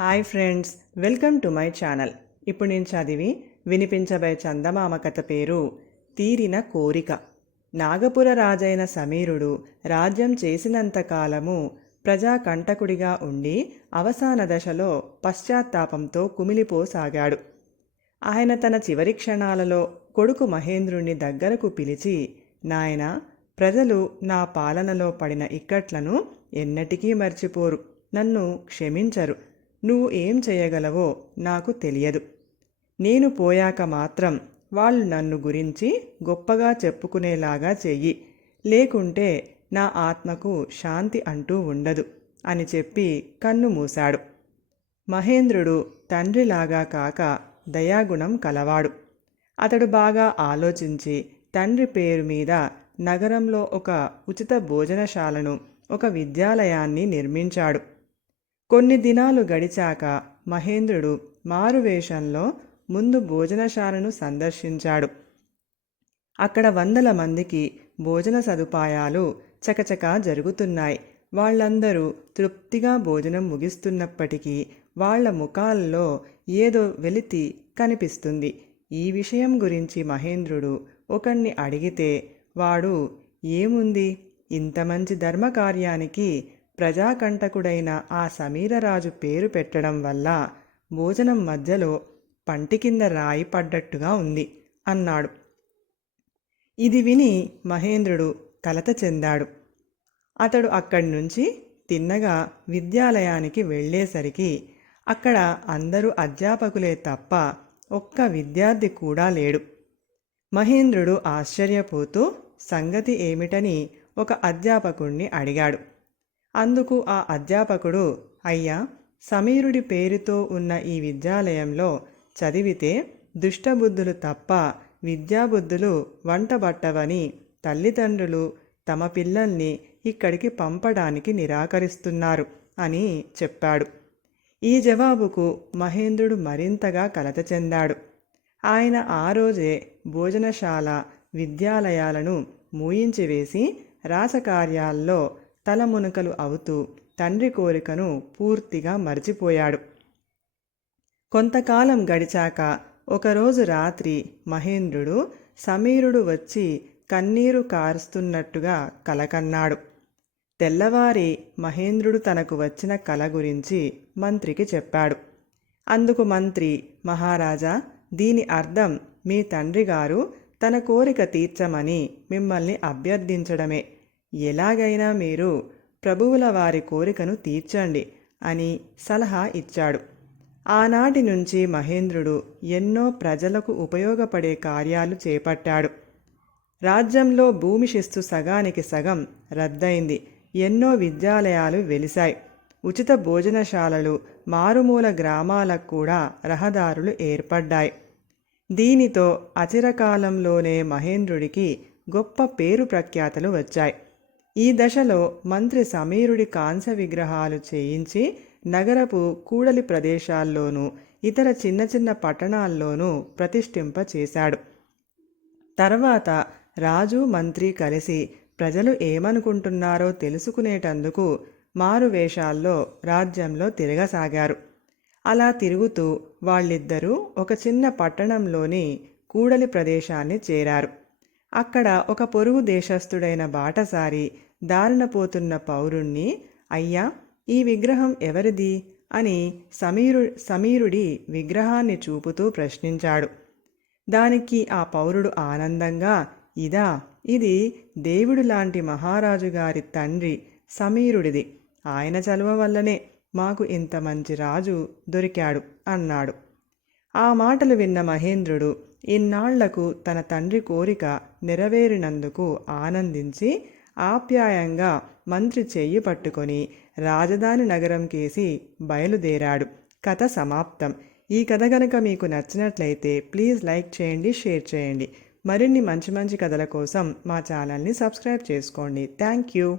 Hi friends welcome to my channel. ఇప్పుడు నేను చదివి వినిపించబోయే చందమామ కథ పేరు తీరిన కోరిక. నాగపుర రాజైన సమీరుడు రాజ్యం చేసినంత కాలము ప్రజాకంటకుడిగా ఉండి అవసాన దశలో పశ్చాత్తాపంతో కుమిలిపోసాగాడు. ఆయన తన చివరి క్షణాలలో కొడుకు మహేంద్రుణ్ణి దగ్గరకు పిలిచి నాయన ప్రజలు నా పాలనలో పడిన ఇక్కట్లను ఎన్నటికీ మర్చిపోరు. నన్ను క్షమించరు. నువ్వు ఏం చేయగలవో నాకు తెలియదు. నేను పోయాక మాత్రం వాళ్ళు నన్ను గురించి గొప్పగా చెప్పుకునేలాగా చెయ్యి. లేకుంటే నా ఆత్మకు శాంతి అంటూ ఉండదు అని చెప్పి కన్ను మూశాడు. మహేంద్రుడు తండ్రిలాగా కాక దయాగుణం కలవాడు. అతడు బాగా ఆలోచించి తండ్రి పేరు మీద నగరంలో ఒక ఉచిత భోజనశాలను ఒక విద్యాలయాన్ని నిర్మించాడు. కొన్ని దినాలు గడిచాక మహేంద్రుడు మారువేషంలో ముందు భోజనశాలను సందర్శించాడు. అక్కడ వందల మందికి భోజన సదుపాయాలు చకచకా జరుగుతున్నాయి. వాళ్ళందరూ తృప్తిగా భోజనం ముగిస్తున్నప్పటికీ వాళ్ళ ముఖాల్లో ఏదో వెలితి కనిపిస్తుంది. ఈ విషయం గురించి మహేంద్రుడు ఒకణ్ణి అడిగితే వాడు ఏముంది? ఇంత మంచి ధర్మకార్యానికి ప్రజాకంటకుడైన ఆ సమీరరాజు పేరు పెట్టడం వల్ల భోజనం మధ్యలో పంటి కింద రాయి పడ్డట్టుగా ఉంది అన్నాడు. ఇది విని మహేంద్రుడు కలత చెందాడు. అతడు అక్కడి నుంచి తిన్నగా విద్యాలయానికి వెళ్ళేసరికి అక్కడ అందరూ అధ్యాపకులే తప్ప ఒక్క విద్యార్థి కూడా లేడు. మహేంద్రుడు ఆశ్చర్యపోతూ సంగతి ఏమిటని ఒక అధ్యాపకుణ్ణి అడిగాడు. అందుకు ఆ అధ్యాపకుడు అయ్యా సమీరుడి పేరుతో ఉన్న ఈ విద్యాలయంలో చదివితే దుష్టబుద్ధులు తప్ప విద్యాబుద్ధులు వంటబట్టవని తల్లిదండ్రులు తమ పిల్లల్ని ఇక్కడికి పంపడానికి నిరాకరిస్తున్నారు అని చెప్పాడు. ఈ జవాబుకు మహేంద్రుడు మరింతగా కలత చెందాడు. ఆయన ఆ రోజే భోజనశాల విద్యాలయాలను మూయించివేసి రాసకార్యాల్లో తలమునకలు అవుతూ తండ్రి కోరికను పూర్తిగా మర్చిపోయాడు. కొంతకాలం గడిచాక ఒకరోజు రాత్రి మహేంద్రుడు సమీరుడు వచ్చి కన్నీరు కారుస్తున్నట్టుగా కలకన్నాడు. తెల్లవారి మహేంద్రుడు తనకు వచ్చిన కల గురించి మంత్రికి చెప్పాడు. అందుకు మంత్రి మహారాజా దీని అర్థం మీ తండ్రి గారు తన కోరిక తీర్చమని మిమ్మల్ని అభ్యర్థించడమే. ఎలాగైనా మీరు ప్రభువుల వారి కోరికను తీర్చండి అని సలహా ఇచ్చాడు. ఆనాటి నుంచి మహేంద్రుడు ఎన్నో ప్రజలకు ఉపయోగపడే కార్యాలు చేపట్టాడు. రాజ్యంలో భూమి శిస్తు సగానికి సగం రద్దయింది. ఎన్నో విద్యాలయాలు వెలిశాయి. ఉచిత భోజనశాలలు మారుమూల గ్రామాలకు కూడా రహదారులు ఏర్పడ్డాయి. దీనితో అచిరకాలంలోనే మహేంద్రుడికి గొప్ప పేరు ప్రఖ్యాతలు వచ్చాయి. ఈ దశలో మంత్రి సమీరుడి కాంస్య విగ్రహాలు చేయించి నగరపు కూడలి ప్రదేశాల్లోనూ ఇతర చిన్న చిన్న పట్టణాల్లోనూ ప్రతిష్ఠింపచేశాడు తర్వాత రాజు మంత్రి కలిసి ప్రజలు ఏమనుకుంటున్నారో తెలుసుకునేటందుకు మారువేషాల్లో రాజ్యంలో తిరగసాగారు. అలా తిరుగుతూ వాళ్ళిద్దరూ ఒక చిన్న పట్టణంలోని కూడలి ప్రదేశాన్ని చేరారు. అక్కడ ఒక పొరుగు దేశస్థుడైన బాటసారి దారినపోతున్న పౌరుణ్ణి అయ్యా ఈ విగ్రహం ఎవరిది అని సమీరు సమీరుడి విగ్రహాన్ని చూపుతూ ప్రశ్నించాడు. దానికి ఆ పౌరుడు ఆనందంగా ఇదా ఇది దేవుడు లాంటి మహారాజు గారి తండ్రి సమీరుడిది. ఆయన చలువ వల్లనే మాకు ఇంత మంచి రాజు దొరికాడు అన్నాడు. ఆ మాటలు విన్న మహేంద్రుడు ఇన్నాళ్ళకు తన తండ్రి కోరిక నెరవేరినందుకు ఆనందించి ఆప్యాయంగా మంత్రి చెయ్యి పట్టుకొని రాజధాని నగరం కేసి బయలుదేరాడు. కథ సమాప్తం. ఈ కథ గనక మీకు నచ్చినట్లయితే ప్లీజ్ లైక్ చేయండి షేర్ చేయండి. మరిన్ని మంచి మంచి కథల కోసం మా ఛానల్ని సబ్స్క్రైబ్ చేసుకోండి. Thank you.